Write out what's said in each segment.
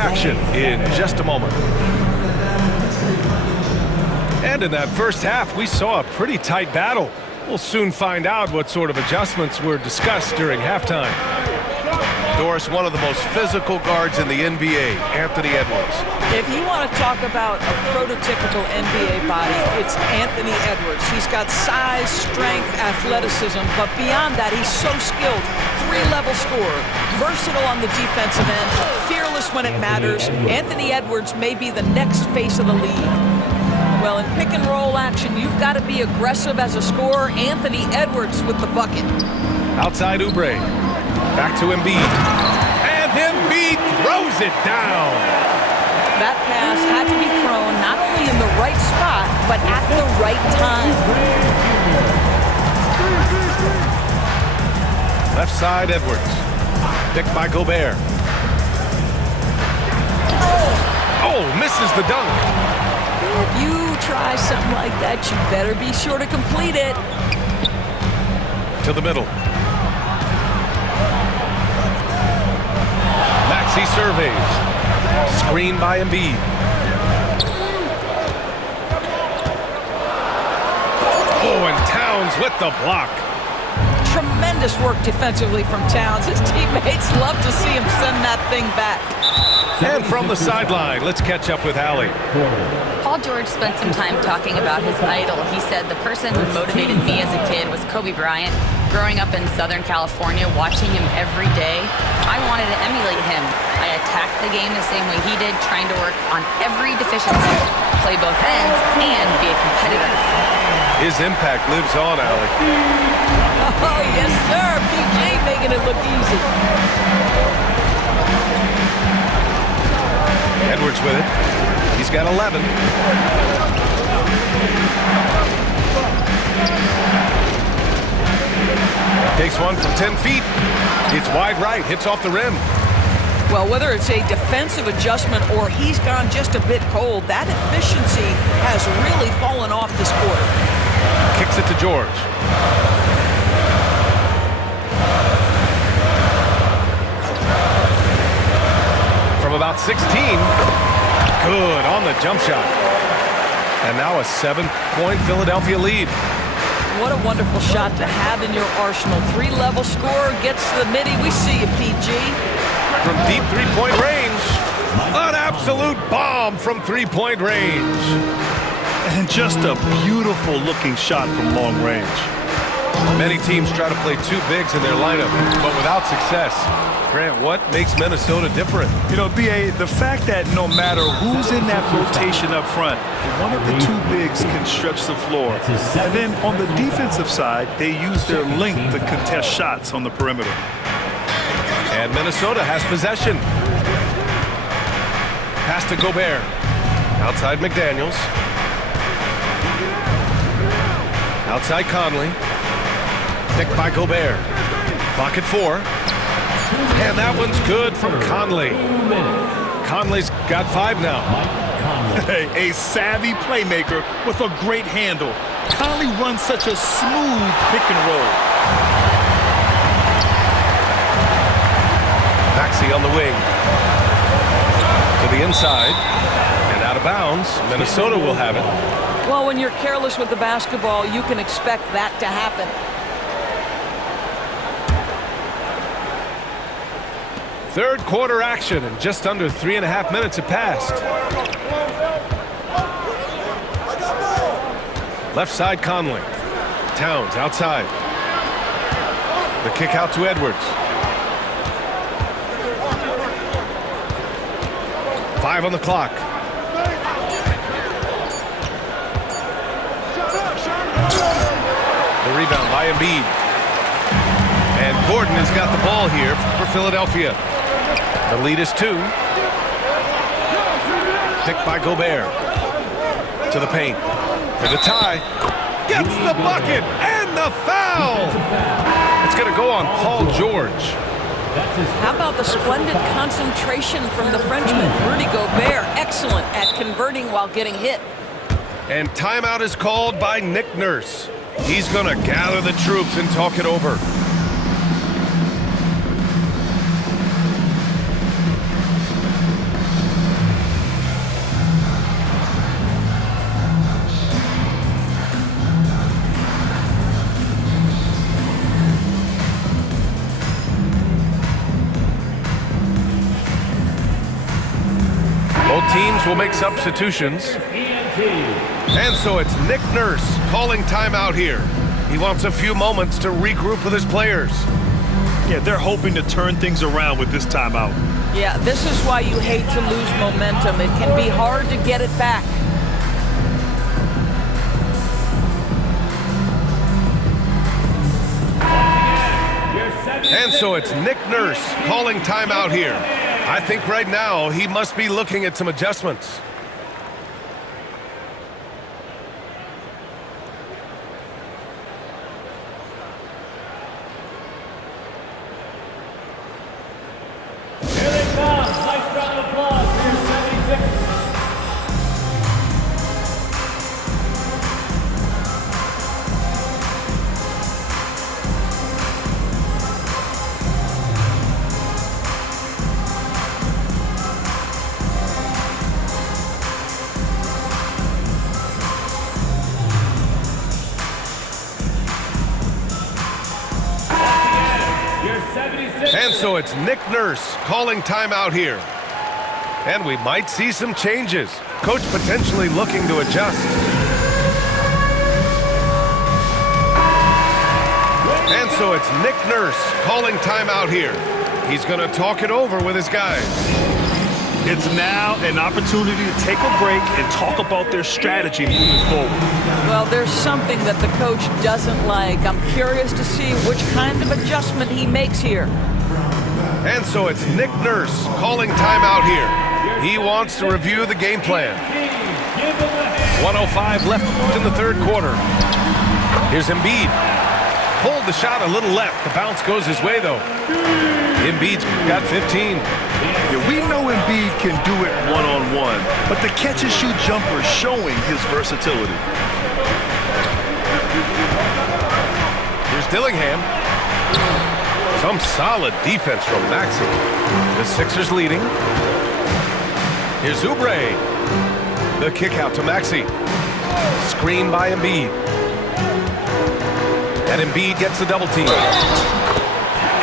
action in just a moment. And in that first half, we saw a pretty tight battle. We'll soon find out what sort of adjustments were discussed during halftime. Doris, one of the most physical guards in the NBA, Anthony Edwards. If you want to talk about a prototypical NBA body, it's Anthony Edwards. He's got size, strength, athleticism, but beyond that, he's so skilled. Three-level scorer, versatile on the defensive end, fearless when it matters. Anthony Edwards may be the next face of the league. Well, in pick-and-roll action, you've got to be aggressive as a scorer. Anthony Edwards with the bucket. Outside Oubre. Back to Embiid. And Embiid throws it down. That pass had to be thrown not only in the right spot, but at the right time. Left side, Edwards. Picked by Gobert. Oh, misses the dunk. If you try something like that, you better be sure to complete it. To the middle. Maxey surveys. Screen by Embiid. Oh, and Towns with the block. Tremendous work defensively from Towns. His teammates love to see him send that thing back. And from the sideline, let's catch up with Allie. Paul George spent some time talking about his idol. He said, the person who motivated me as a kid was Kobe Bryant. Growing up in Southern California, watching him every day, I wanted to emulate him. I attacked the game the same way he did, trying to work on every deficiency, play both ends, and be a competitor. His impact lives on, Allie. Oh, yes, sir. PJ making it look easy. Edwards with it. He's got 11. Takes one from 10 feet. It's wide right, hits off the rim. Well, whether it's a defensive adjustment or he's gone just a bit cold, that efficiency has really fallen off this quarter. Kicks it to George. From about 16. Good on the jump shot. And now a 7-point Philadelphia lead. What a wonderful shot to have in your arsenal. Three-level scorer gets to the midi. We see you, PG. From deep three-point range. An absolute bomb from three-point range. And just a beautiful-looking shot from long range. Many teams try to play two bigs in their lineup, but without success. Grant, what makes Minnesota different? You know, B.A., the fact that no matter who's in that rotation up front, one of the two bigs can stretch the floor. And then on the defensive side, they use their length to contest shots on the perimeter. And Minnesota has possession. Pass to Gobert. Outside McDaniels. Outside Conley. Picked by Gobert. Clock at 4. And that one's good from Conley. Conley's got 5 now. A savvy playmaker with a great handle. Conley runs such a smooth pick and roll. Maxey on the wing. To the inside. And out of bounds. Minnesota will have it. Well, when you're careless with the basketball, you can expect that to happen. Third quarter action, and just under 3.5 minutes have passed. Left side Conley. Towns outside. The kick out to Edwards. 5 on the clock. The rebound by Embiid. And Gordon has got the ball here for Philadelphia. The lead is 2. Picked by Gobert. To the paint. For the tie. Gets the bucket and the foul. It's going to go on Paul George. How about the splendid concentration from the Frenchman, Rudy Gobert? Excellent at converting while getting hit. And timeout is called by Nick Nurse. He's going to gather the troops and talk it over. teams will make substitutions. And so it's Nick Nurse calling timeout here. He wants a few moments to regroup with his players. Yeah, they're hoping to turn things around with this timeout. Yeah, this is why you hate to lose momentum. It can be hard to get it back. And so it's Nick Nurse calling timeout here. I think right now he must be looking at some adjustments. Here they come. Nice round of applause for your 76ers. And so it's Nick Nurse calling timeout here. And we might see some changes. Coach potentially looking to adjust. And so it's Nick Nurse calling timeout here. He's going to talk it over with his guys. It's now an opportunity to take a break and talk about their strategy moving forward. Well, there's something that the coach doesn't like. I'm curious to see which kind of adjustment he makes here. And so it's Nick Nurse calling timeout here. He wants to review the game plan. 1:05 left in the third quarter. Here's Embiid. Pulled the shot a little left. The bounce goes his way, though. Embiid's got 15. Yeah, we know Embiid can do it one-on-one, but the catch-and-shoot jumper is showing his versatility. Here's Dillingham. Some solid defense from Maxey. The Sixers leading. Here's Oubre. The kick out to Maxey. Screen by Embiid. And Embiid gets the double team.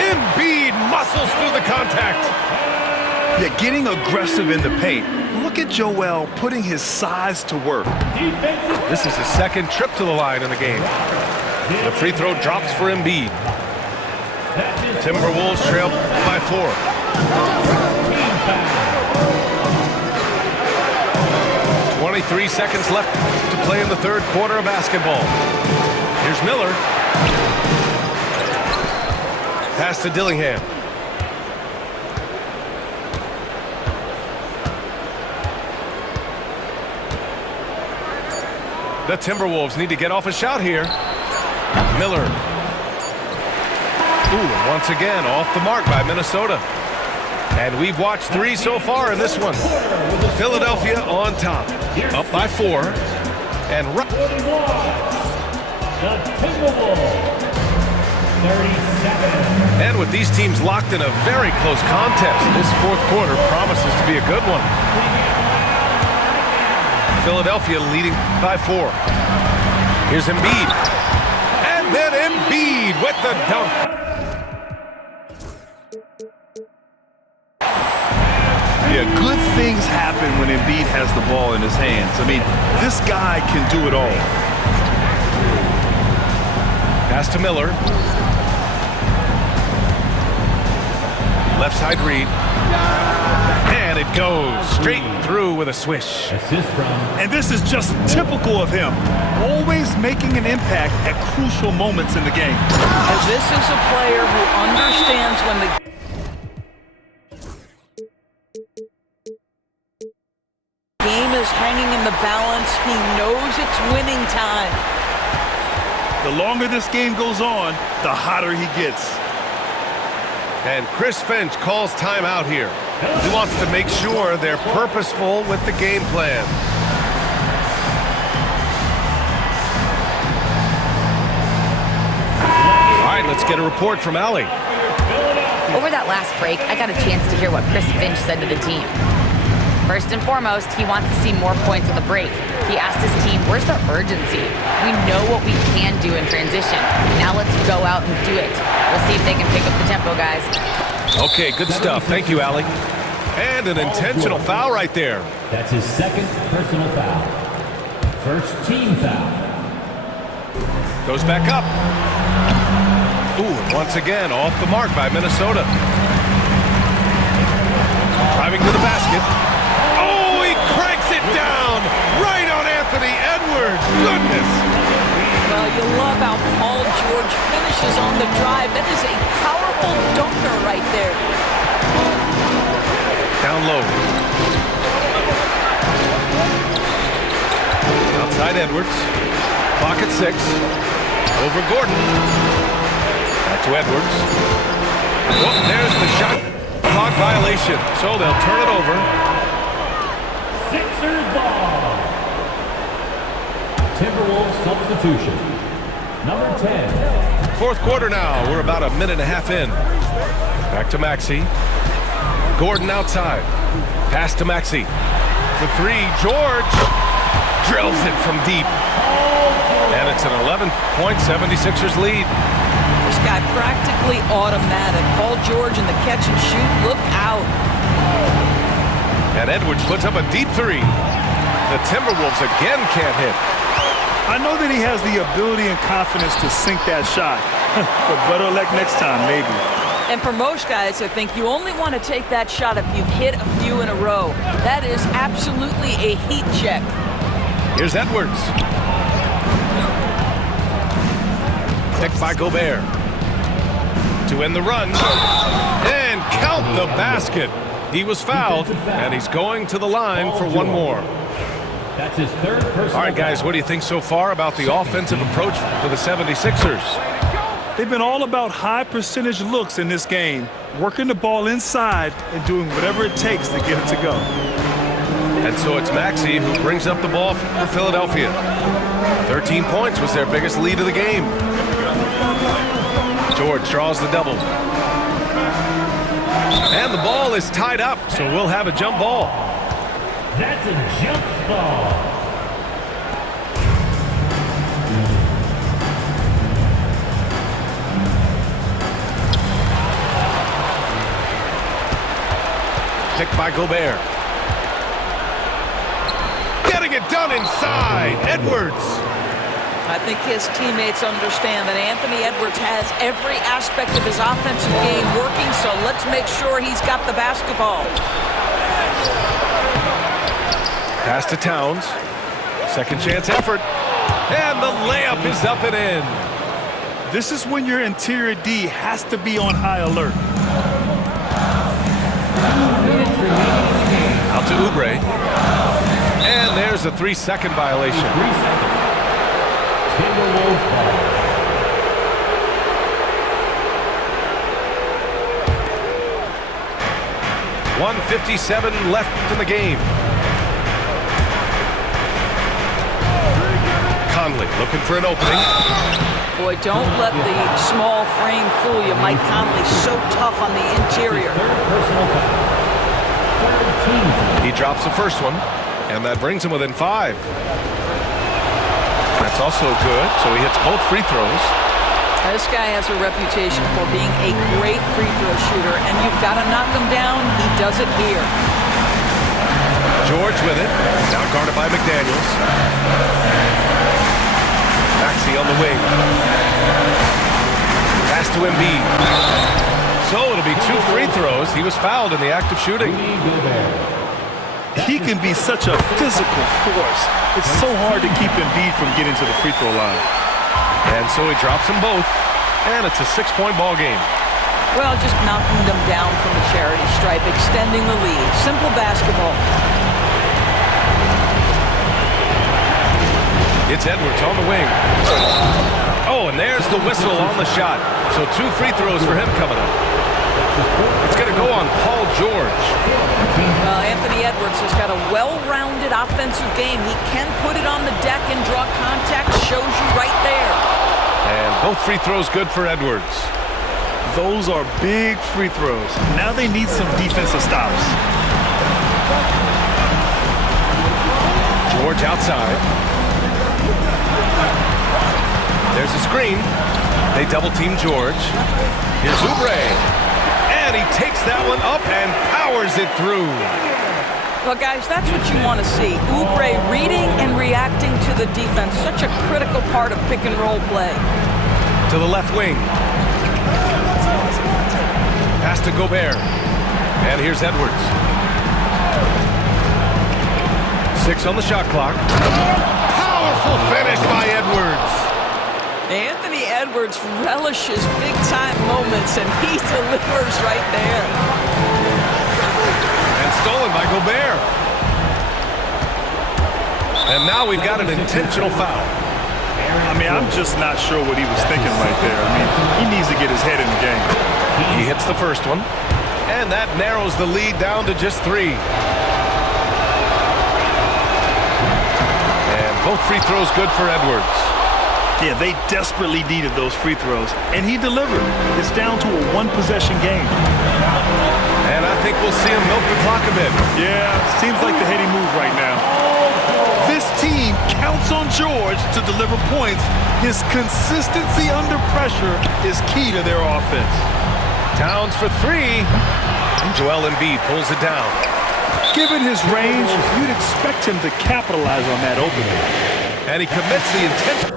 Embiid muscles through the contact. Yeah, getting aggressive in the paint. Look at Joel putting his size to work. This is his second trip to the line in the game. The free throw drops for Embiid. Timberwolves trail by 4. .23 seconds left to play in the third quarter of basketball. Here's Miller. Pass to Dillingham. The Timberwolves need to get off a shot here. Miller. Ooh, once again, off the mark by Minnesota. And we've watched 3 so far in this one. Philadelphia on top, up by 4. And The Timberwolves, 37. And with these teams locked in a very close contest, this fourth quarter promises to be a good one. Philadelphia leading by 4. Here's Embiid. And then Embiid with the dunk. Yeah, good things happen when Embiid has the ball in his hands. I mean, this guy can do it all. Pass to Miller. Left side read. And it goes straight through with a swish. And this is just typical of him. Always making an impact at crucial moments in the game. And this is a player who understands when the game is hanging in the balance. He knows it's winning time. The longer this game goes on, the hotter he gets. And Chris Finch calls timeout here. He wants to make sure they're purposeful with the game plan. All right, let's get a report from Allie. Over that last break, I got a chance to hear what Chris Finch said to the team. First and foremost, he wants to see more points on the break. He asked his team, where's the urgency? We know what we can do in transition. Now let's go out and do it. We'll see if they can pick up the tempo, guys. Okay, good stuff. Thank you, Allie. And an intentional foul right there. That's his second personal foul. First team foul. Goes back up. Ooh, and once again, off the mark by Minnesota. Driving to the basket. Oh, he cranks it down right on Anthony Edwards. Goodness. Well, you love how Paul George finishes on the drive. That is a powerful dunker right there. Down low. Outside Edwards. Clock at 6. Over Gordon. Back to Edwards. Oh, there's the shot clock violation. So they'll turn it over. Sixers ball. Timberwolves substitution. Number 10. Fourth quarter now. We're about a minute and a half in. Back to Maxey. Gordon outside. Pass to Maxey. For 3. George drills it from deep. And it's an 11-point 76ers lead. This guy practically automatic. Paul George in the catch and shoot. Look out. And Edwards puts up a deep 3. The Timberwolves again can't hit. I know that he has the ability and confidence to sink that shot. But better luck next time, maybe. And for most guys, I think you only want to take that shot if you've hit a few in a row. That is absolutely a heat check. Here's Edwards. Picked by Gobert. To end the run. And count the basket. He was fouled, and he's going to the line for one more. That's his third personal. All right, guys, what do you think so far about the offensive approach for the 76ers? They've been all about high percentage looks in this game, working the ball inside and doing whatever it takes to get it to go. And so it's Maxey who brings up the ball for Philadelphia. 13 points was their biggest lead of the game. George draws the double. And the ball is tied up, so we'll have a jump ball. That's a jump ball. Picked by Gobert. Getting it done inside. Edwards. I think his teammates understand that Anthony Edwards has every aspect of his offensive game working, so let's make sure he's got the basketball. Pass to Towns. Second chance effort. And the layup is up and in. This is when your interior D has to be on high alert. Out to Oubre. And there's a 3-second violation. 3 seconds. Timberwolves ball. .157 left in the game. Conley looking for an opening. Boy, don't let the small frame fool you. Mike Conley's so tough on the interior. Third personal foul. Third team foul. He drops the first one, and that brings him within 5. That's also good, so he hits both free throws. This guy has a reputation for being a great free throw shooter, and you've got to knock him down. He does it here. George with it, now guarded by McDaniels. Maxey on the wing. Pass to Embiid. So it'll be 2 free throws. He was fouled in the act of shooting. He can be such a physical force. It's so hard to keep Embiid from getting to the free throw line. And so he drops them both, and it's a 6-point ball game. Well, just knocking them down from the charity stripe, extending the lead. Simple basketball. It's Edwards on the wing. Oh, and there's the whistle on the shot. So 2 free throws for him coming up. It's going to go on Paul George. Well, Anthony Edwards has got a well-rounded offensive game. He can put it on the deck and draw contact. Shows you right there. And both free throws good for Edwards. Those are big free throws. Now they need some defensive stops. George outside. There's a screen. They double team George. Here's Oubre. And he takes that one up and powers it through. Well, guys, that's what you want to see. Oubre reading and reacting to the defense. Such a critical part of pick and roll play. To the left wing. Pass to Gobert. And here's Edwards. 6 on the shot clock. Powerful finish by Edwards. Anthony Edwards relishes big-time moments, and he delivers right there. And stolen by Gobert. And now we've got an intentional foul. I mean, I'm just not sure what he was thinking right there. I mean, he needs to get his head in the game. He hits the first one. And that narrows the lead down to just 3. And both free throws good for Edwards. Yeah, they desperately needed those free throws, and he delivered. It's down to a one-possession game. And I think we'll see him milk the clock a bit. Yeah, seems like the heady move right now. This team counts on George to deliver points. His consistency under pressure is key to their offense. Towns for 3. And Joel Embiid pulls it down. Given his range, you'd expect him to capitalize on that opening. And he commits the intention.